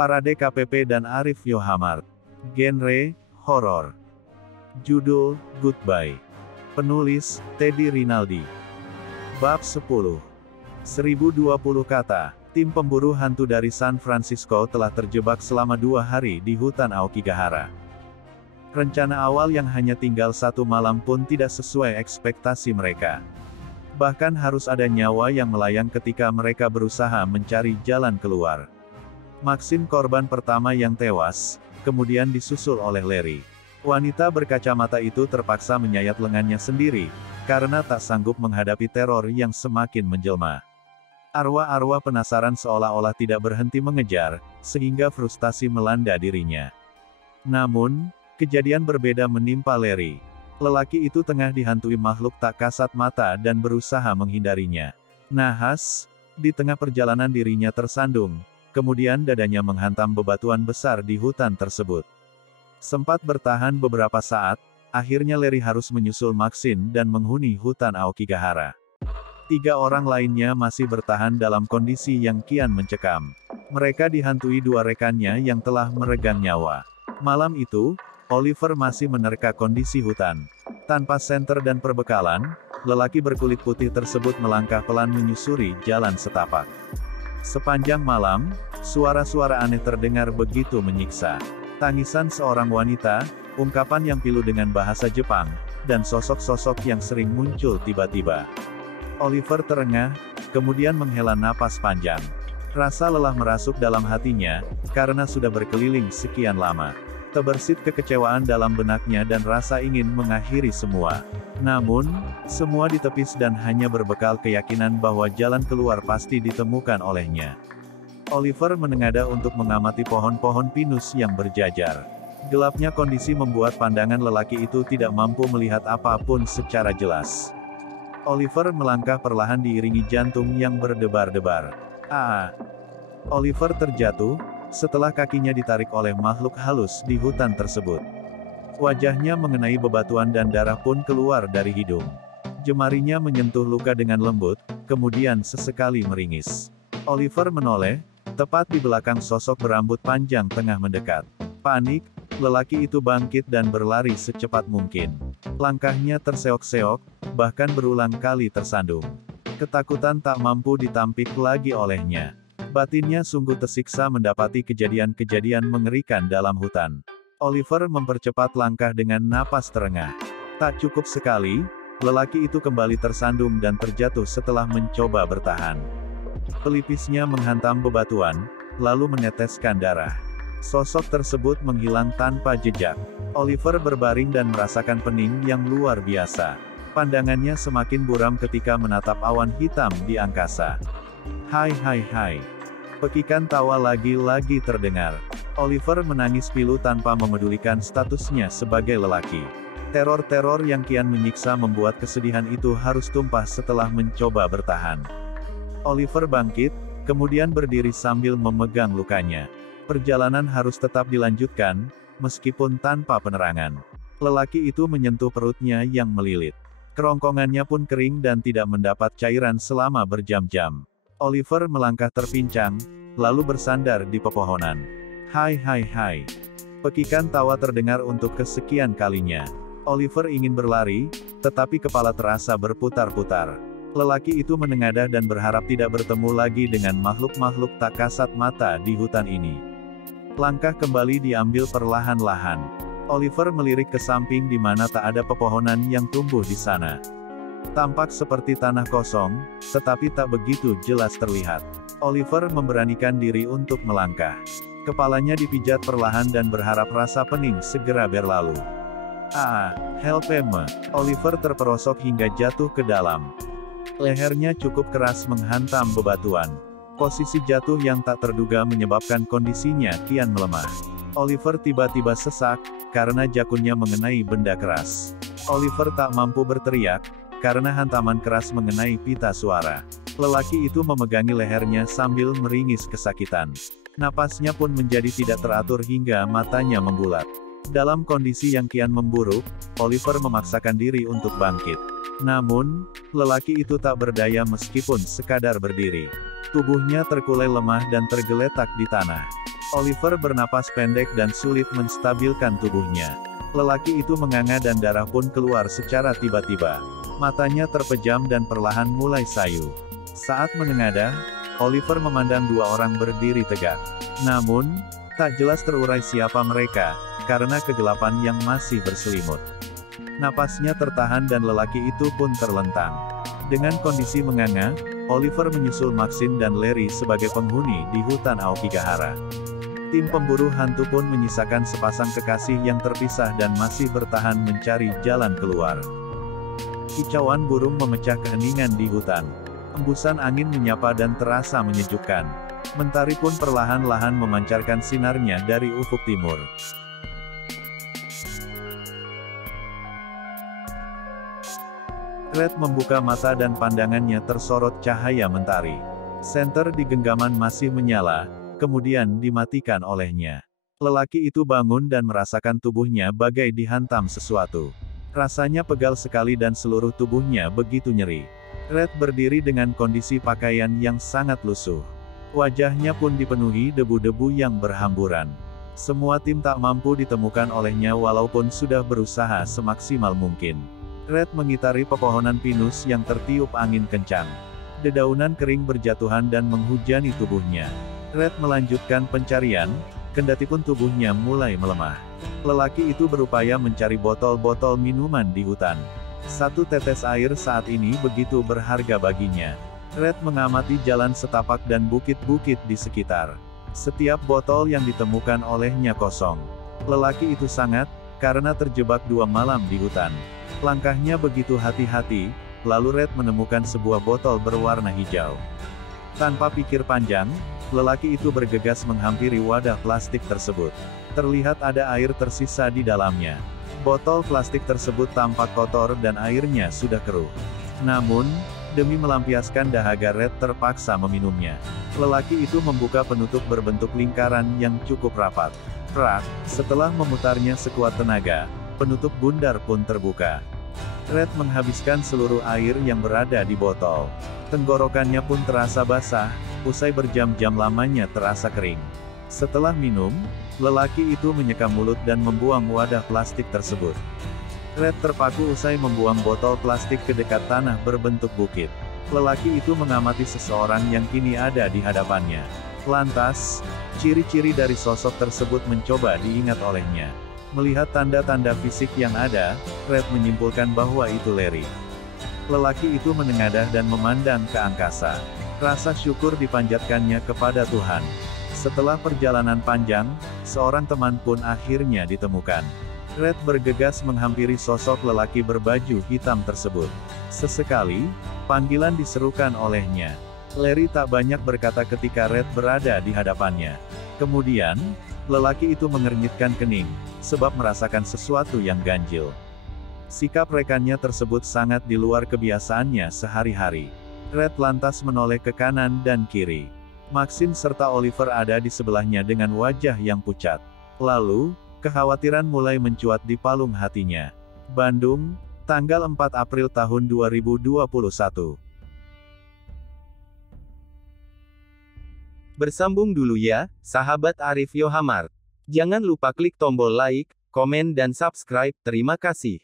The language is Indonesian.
Parade KPP dan Arif Yohamart. Genre, horor. Judul, Goodbye. Penulis, Teddy Rinaldi. Bab 10. 1020 kata. Tim pemburu hantu dari San Francisco telah terjebak selama 2 hari di hutan Aokigahara. Rencana awal yang hanya tinggal 1 malam pun tidak sesuai ekspektasi mereka. Bahkan harus ada nyawa yang melayang ketika mereka berusaha mencari jalan keluar. Maxine korban pertama yang tewas, kemudian disusul oleh Larry. Wanita berkacamata itu terpaksa menyayat lengannya sendiri, karena tak sanggup menghadapi teror yang semakin menjelma. Arwah-arwah penasaran seolah-olah tidak berhenti mengejar, sehingga frustasi melanda dirinya. Namun, kejadian berbeda menimpa Larry. Lelaki itu tengah dihantui makhluk tak kasat mata dan berusaha menghindarinya. Nahas, di tengah perjalanan dirinya tersandung, kemudian dadanya menghantam bebatuan besar di hutan tersebut. Sempat bertahan beberapa saat, akhirnya Larry harus menyusul Maxine dan menghuni hutan Aokigahara. 3 orang lainnya masih bertahan dalam kondisi yang kian mencekam. Mereka dihantui 2 rekannya yang telah meregang nyawa. Malam itu, Oliver masih menerka kondisi hutan. Tanpa senter dan perbekalan, lelaki berkulit putih tersebut melangkah pelan menyusuri jalan setapak. Sepanjang malam, suara-suara aneh terdengar begitu menyiksa. Tangisan seorang wanita, ungkapan yang pilu dengan bahasa Jepang, dan sosok-sosok yang sering muncul tiba-tiba. Oliver terengah, kemudian menghela napas panjang. Rasa lelah merasuk dalam hatinya, karena sudah berkeliling sekian lama. Terbersit kekecewaan dalam benaknya dan rasa ingin mengakhiri semua. Namun, semua ditepis dan hanya berbekal keyakinan bahwa jalan keluar pasti ditemukan olehnya. Oliver menengadah untuk mengamati pohon-pohon pinus yang berjajar. Gelapnya kondisi membuat pandangan lelaki itu tidak mampu melihat apapun secara jelas. Oliver melangkah perlahan diiringi jantung yang berdebar-debar. Oliver terjatuh, setelah kakinya ditarik oleh makhluk halus di hutan tersebut. Wajahnya mengenai bebatuan dan darah pun keluar dari hidung. Jemarinya menyentuh luka dengan lembut, kemudian sesekali meringis. Oliver menoleh, tepat di belakang sosok berambut panjang tengah mendekat. Panik, lelaki itu bangkit dan berlari secepat mungkin. Langkahnya terseok-seok, bahkan berulang kali tersandung. Ketakutan tak mampu ditampik lagi olehnya. Batinnya sungguh tersiksa mendapati kejadian-kejadian mengerikan dalam hutan. Oliver mempercepat langkah dengan napas terengah. Tak cukup sekali, lelaki itu kembali tersandung dan terjatuh setelah mencoba bertahan. Pelipisnya menghantam bebatuan, lalu meneteskan darah. Sosok tersebut menghilang tanpa jejak. Oliver berbaring dan merasakan pening yang luar biasa. Pandangannya semakin buram ketika menatap awan hitam di angkasa. Hai. Pekikan tawa lagi-lagi terdengar. Oliver menangis pilu tanpa memedulikan statusnya sebagai lelaki. Teror-teror yang kian menyiksa membuat kesedihan itu harus tumpah setelah mencoba bertahan. Oliver bangkit, kemudian berdiri sambil memegang lukanya. Perjalanan harus tetap dilanjutkan, meskipun tanpa penerangan. Lelaki itu menyentuh perutnya yang melilit. Kerongkongannya pun kering dan tidak mendapat cairan selama berjam-jam. Oliver melangkah terpincang, lalu bersandar di pepohonan. Hai. Pekikan tawa terdengar untuk kesekian kalinya. Oliver ingin berlari, tetapi kepala terasa berputar-putar. Lelaki itu menengadah dan berharap tidak bertemu lagi dengan makhluk-makhluk tak kasat mata di hutan ini. Langkah kembali diambil perlahan-lahan. Oliver melirik ke samping di mana tak ada pepohonan yang tumbuh di sana. Tampak seperti tanah kosong, tetapi tak begitu jelas terlihat. Oliver memberanikan diri untuk melangkah. Kepalanya dipijat perlahan dan berharap rasa pening segera berlalu. Help me. Oliver terperosok hingga jatuh ke dalam. Lehernya cukup keras menghantam bebatuan. Posisi jatuh yang tak terduga menyebabkan kondisinya kian melemah. Oliver tiba-tiba sesak, karena jakunnya mengenai benda keras. Oliver tak mampu berteriak, karena hantaman keras mengenai pita suara. Lelaki itu memegangi lehernya sambil meringis kesakitan. Napasnya pun menjadi tidak teratur hingga matanya membulat. Dalam kondisi yang kian memburuk, Oliver memaksakan diri untuk bangkit. Namun, lelaki itu tak berdaya meskipun sekadar berdiri. Tubuhnya terkulai lemah dan tergeletak di tanah. Oliver bernapas pendek dan sulit menstabilkan tubuhnya. Lelaki itu menganga dan darah pun keluar secara tiba-tiba. Matanya terpejam dan perlahan mulai sayu. Saat menengadah, Oliver memandang dua orang berdiri tegak. Namun, tak jelas terurai siapa mereka, karena kegelapan yang masih berselimut. Napasnya tertahan dan lelaki itu pun terlentang. Dengan kondisi menganga, Oliver menyusul Maxine dan Larry sebagai penghuni di hutan Aokigahara. Tim pemburu hantu pun menyisakan sepasang kekasih yang terpisah dan masih bertahan mencari jalan keluar. Kicauan burung memecah keheningan di hutan. Embusan angin menyapa dan terasa menyejukkan. Mentari pun perlahan-lahan memancarkan sinarnya dari ufuk timur. Red membuka mata dan pandangannya tersorot cahaya mentari. Senter di genggaman masih menyala, kemudian dimatikan olehnya. Lelaki itu bangun dan merasakan tubuhnya bagai dihantam sesuatu. Rasanya pegal sekali dan seluruh tubuhnya begitu nyeri. Red berdiri dengan kondisi pakaian yang sangat lusuh. Wajahnya pun dipenuhi debu-debu yang berhamburan. Semua tim tak mampu ditemukan olehnya walaupun sudah berusaha semaksimal mungkin. Red mengitari pepohonan pinus yang tertiup angin kencang. Dedaunan kering berjatuhan dan menghujani tubuhnya. Red melanjutkan pencarian, kendatipun tubuhnya mulai melemah. Lelaki itu berupaya mencari botol-botol minuman di hutan. Satu tetes air saat ini begitu berharga baginya. Red mengamati jalan setapak dan bukit-bukit di sekitar. Setiap botol yang ditemukan olehnya kosong. Lelaki itu sangat, karena terjebak 2 malam di hutan. Langkahnya begitu hati-hati, lalu Red menemukan sebuah botol berwarna hijau. Tanpa pikir panjang, lelaki itu bergegas menghampiri wadah plastik tersebut. Terlihat ada air tersisa di dalamnya. Botol plastik tersebut tampak kotor dan airnya sudah keruh. Namun, demi melampiaskan dahaga Red terpaksa meminumnya. Lelaki itu membuka penutup berbentuk lingkaran yang cukup rapat. Prak, setelah memutarnya sekuat tenaga, penutup bundar pun terbuka. Red menghabiskan seluruh air yang berada di botol. Tenggorokannya pun terasa basah, usai berjam-jam lamanya terasa kering. Setelah minum, lelaki itu menyekam mulut dan membuang wadah plastik tersebut. Red terpaku usai membuang botol plastik ke dekat tanah berbentuk bukit. Lelaki itu mengamati seseorang yang kini ada di hadapannya. Lantas, ciri-ciri dari sosok tersebut mencoba diingat olehnya. Melihat tanda-tanda fisik yang ada, Red menyimpulkan bahwa itu Larry. Lelaki itu menengadah dan memandang ke angkasa. Rasa syukur dipanjatkannya kepada Tuhan. Setelah perjalanan panjang, seorang teman pun akhirnya ditemukan. Red bergegas menghampiri sosok lelaki berbaju hitam tersebut. Sesekali, panggilan diserukan olehnya. Larry tak banyak berkata ketika Red berada di hadapannya. Kemudian, lelaki itu mengernyitkan kening, sebab merasakan sesuatu yang ganjil. Sikap rekannya tersebut sangat di luar kebiasaannya sehari-hari. Red lantas menoleh ke kanan dan kiri. Maxine serta Oliver ada di sebelahnya dengan wajah yang pucat. Lalu, kekhawatiran mulai mencuat di palung hatinya. Bandung, tanggal 4 April tahun 2021. Bersambung dulu ya, sahabat Arif Yohamart. Jangan lupa klik tombol like, komen dan subscribe, terima kasih.